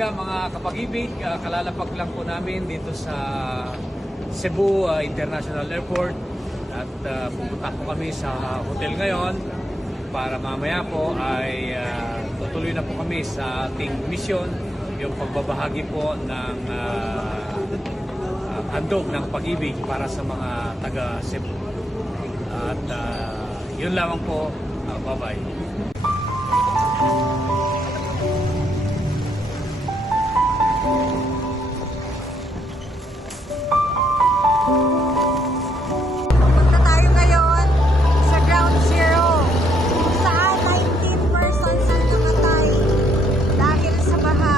umaga mga kapag-ibig, kalalapag lang po namin dito sa Cebu International Airport at pupunta po kami sa hotel ngayon para mamaya po ay tutuloy na po kami sa ating mission, yung pagbabahagi po ng handog ng pag-ibig para sa mga taga Cebu. At yun lamang po, bye-bye. Punta tayo ngayon sa Ground Zero kung saan 19 persons ang namatay dahil sa baha.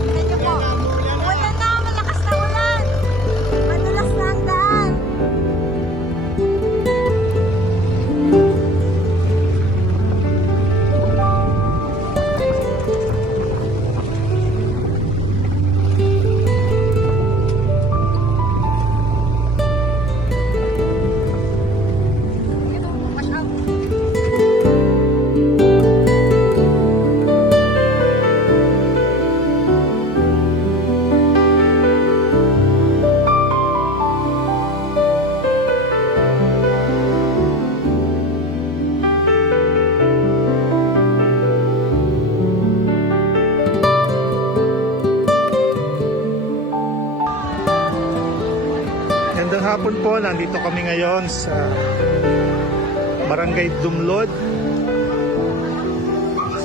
Tignan niyo po. Ulan na, malakas na ulan. Madulas na ang daan. Magandang hapon po, nandito kami ngayon sa Barangay Dumlod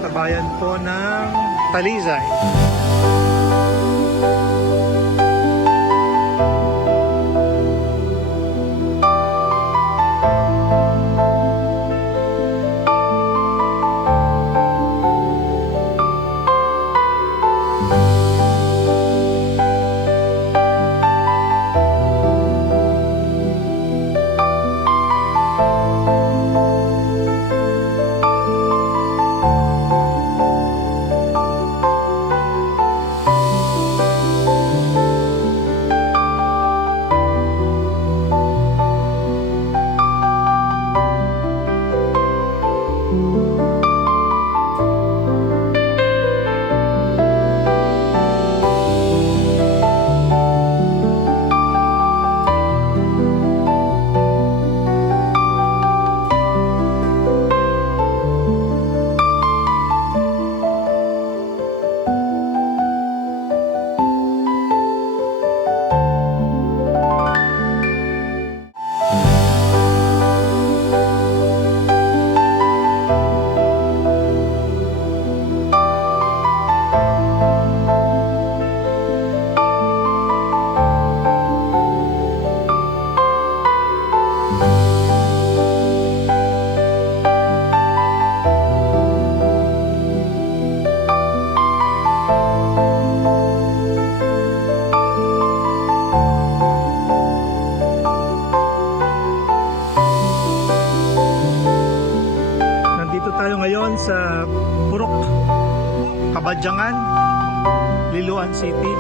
sa bayan po ng Talisay. Nandito tayo ngayon sa Purok, Kabadyangan, Liloan City.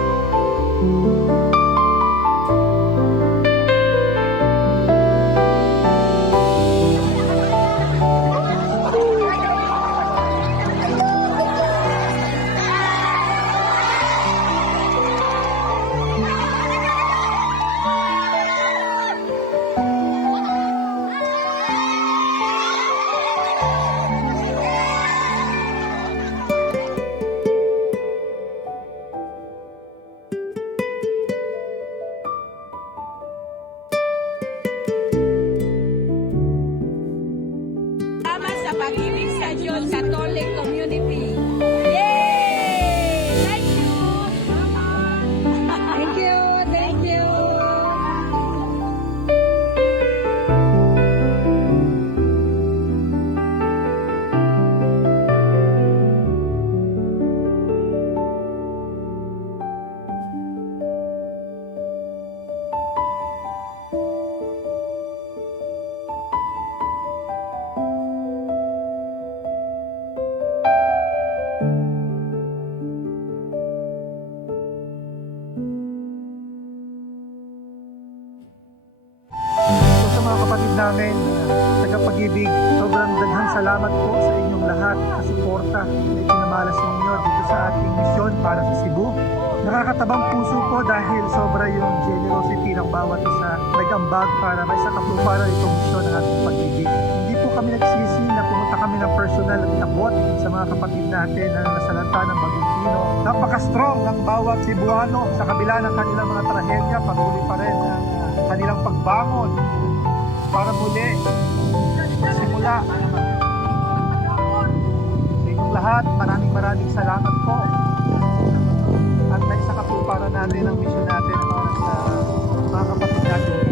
Sa pag-ibig sa Diyos Catholic Community. Yay! Thank you! Thank you! Thank you! Ito sa mga kapatid namin, pag-ibig. Sobrang daghang salamat po sa inyong lahat sa suporta na itinamalas ninyo dito sa ating misyon para sa Cebu. Nakakatabang puso po dahil sobra yung generosity ng bawat isa nag-ambag para may sakatuparan itong misyon ng ating pag-ibig. Hindi po kami nagsisi na pumunta kami ng personal at iabot sa mga kapatid natin na nasalanta ng Magumpino. Napaka-strong ng bawat Cebuano sa kabila ng kanilang mga trahedya, patuloy pa rin ang kanilang pagbangon para muli simula. Sa inyong lahat, maraming salamat po. At naisakatuparan natin ang misyon natin para sa mga kapatid natin